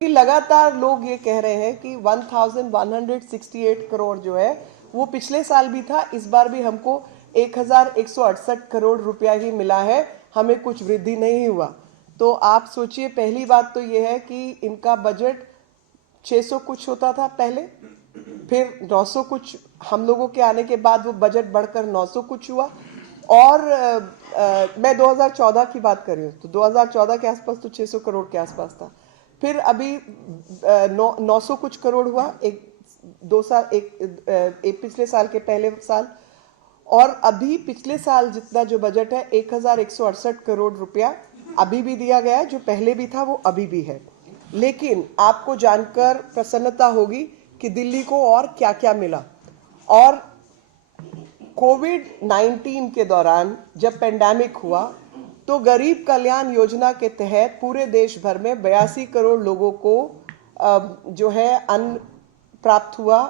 कि लगातार लोग ये कह रहे हैं कि 1168 करोड़ जो है वो पिछले साल भी था, इस बार भी हमको 1168 करोड़ रुपया ही मिला है, हमें कुछ वृद्धि नहीं हुआ। तो आप सोचिए, पहली बात तो ये है कि इनका बजट 600 कुछ होता था पहले, फिर 900 कुछ, हम लोगों के आने के बाद वो बजट बढ़कर 900 कुछ हुआ। और मैं 2014 की बात कर रही हूँ, तो 2014 के आसपास तो 600 करोड़ के आसपास था। फिर अभी 900 कुछ करोड़ हुआ एक पिछले साल के पहले साल। और अभी पिछले साल जितना जो बजट है 1168 करोड़ रुपया अभी भी दिया गया है, जो पहले भी था वो अभी भी है। लेकिन आपको जानकर प्रसन्नता होगी कि दिल्ली को और क्या क्या मिला। और कोविड-19 के दौरान जब पेंडेमिक हुआ तो गरीब कल्याण योजना के तहत पूरे देश भर में 82 करोड़ लोगों को जो है अन्न प्राप्त हुआ,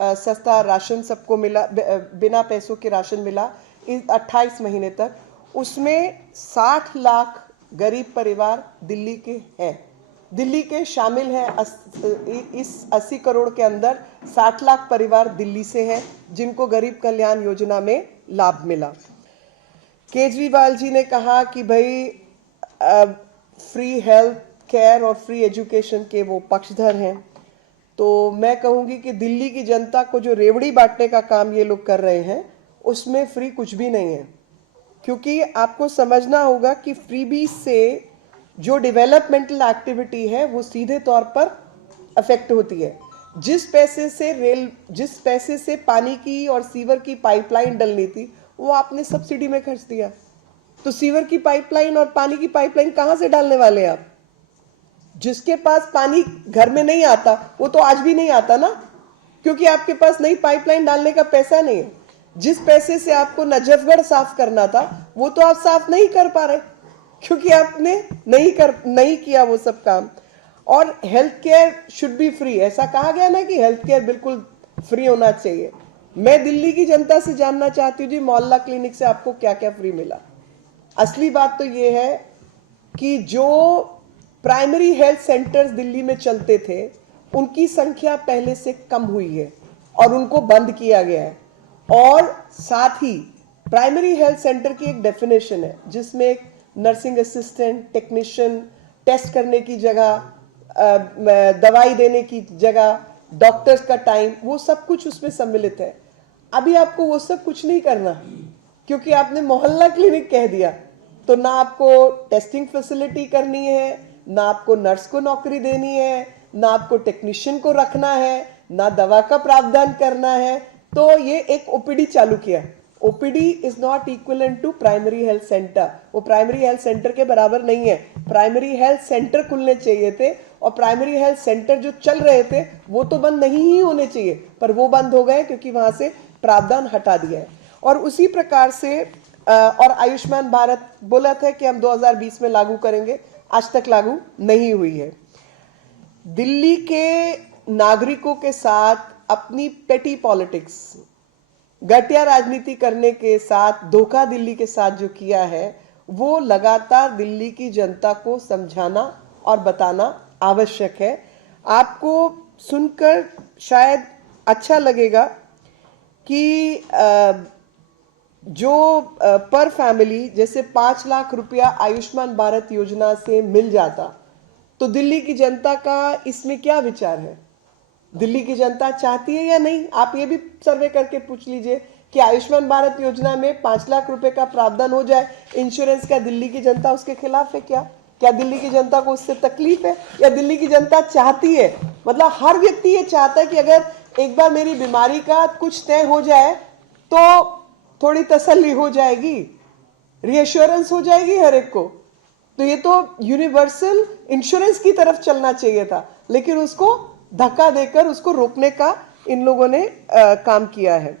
सस्ता राशन सबको मिला, बिना पैसों के राशन मिला इस 28 महीने तक। उसमें 60 लाख गरीब परिवार दिल्ली के हैं, दिल्ली के शामिल हैं। इस 80 करोड़ के अंदर 60 लाख परिवार दिल्ली से हैं जिनको गरीब कल्याण योजना में लाभ मिला। केजरीवाल जी ने कहा कि भाई फ्री हेल्थ केयर और फ्री एजुकेशन के वो पक्षधर हैं। तो मैं कहूंगी कि दिल्ली की जनता को जो रेवड़ी बांटने का काम ये लोग कर रहे हैं उसमें फ्री कुछ भी नहीं है, क्योंकि आपको समझना होगा कि फ्रीबीज से जो डेवलपमेंटल एक्टिविटी है वो सीधे तौर पर अफेक्ट होती है। जिस पैसे से पानी की और सीवर की पाइपलाइन डलनी थी वो आपने सब्सिडी में खर्च दिया। तो सीवर की पाइपलाइन और पानी की पाइपलाइन कहां से डालने वाले हैं आप? जिसके पास पानी घर में नहीं आता वो तो आज भी नहीं आता ना, क्योंकि आपके पास नई पाइपलाइन डालने का पैसा नहीं है। जिस पैसे से आपको नजफगढ़ साफ करना था वो तो आप साफ नहीं कर पा रहे, क्योंकि आपने नहीं किया वो सब काम। और health care should be free, ऐसा कहा गया ना कि हेल्थ केयर बिल्कुल फ्री होना चाहिए। मैं दिल्ली की जनता से जानना चाहती हूँ जी, मोहल्ला क्लिनिक से आपको क्या क्या फ्री मिला? असली बात तो ये है कि जो प्राइमरी हेल्थ सेंटर्स दिल्ली में चलते थे उनकी संख्या पहले से कम हुई है और उनको बंद किया गया है। और साथ ही प्राइमरी हेल्थ सेंटर की एक डेफिनेशन है जिसमें एक नर्सिंग असिस्टेंट, टेक्नीशियन, टेस्ट करने की जगह, दवाई देने की जगह, डॉक्टर्स का टाइम, वो सब कुछ उसमें सम्मिलित है। अभी आपको वो सब कुछ नहीं करना, क्योंकि आपने मोहल्ला क्लिनिक कह दिया। तो ना आपको टेस्टिंग फैसिलिटी करनी है, ना आपको नर्स को नौकरी देनी है, ना आपको टेक्नीशियन को रखना है, ना दवा का प्रावधान करना है। तो ये एक ओपीडी चालू किया। OPD is not equivalent to primary health centre, वो प्राइमरी हेल्थ सेंटर के बराबर नहीं है। प्राइमरी हेल्थ सेंटर खुलने चाहिए थे, और प्राइमरी हेल्थ सेंटर जो चल रहे थे वो तो बंद नहीं ही होने चाहिए, पर वो बंद हो गए क्योंकि वहां से प्रावधान हटा दिया है। और उसी प्रकार से और आयुष्मान भारत बोला था कि हम 2020 में लागू करेंगे, आज तक लागू नहीं हुई है। दिल्ली के नागरिकों के साथ अपनी पेटी पॉलिटिक्स, घटिया राजनीति करने के साथ धोखा दिल्ली के साथ जो किया है वो लगातार दिल्ली की जनता को समझाना और बताना आवश्यक है। आपको सुनकर शायद अच्छा लगेगा कि जो पर फैमिली जैसे 5 लाख रुपया आयुष्मान भारत योजना से मिल जाता, तो दिल्ली की जनता का इसमें क्या विचार है? दिल्ली की जनता चाहती है या नहीं? आप ये भी सर्वे करके पूछ लीजिए कि आयुष्मान भारत योजना में 5 लाख रुपए का प्रावधान हो जाए इंश्योरेंस का, दिल्ली की जनता उसके खिलाफ है क्या? क्या दिल्ली की जनता को उससे तकलीफ है, या दिल्ली की जनता चाहती है? मतलब हर व्यक्ति ये चाहता है कि अगर एक बार मेरी बीमारी का कुछ तय हो जाए तो थोड़ी तसल्ली हो जाएगी, रीएश्योरेंस हो जाएगी हर एक को। तो ये तो यूनिवर्सल इंश्योरेंस की तरफ चलना चाहिए था, लेकिन उसको धक्का देकर उसको रोकने का इन लोगों ने काम किया है।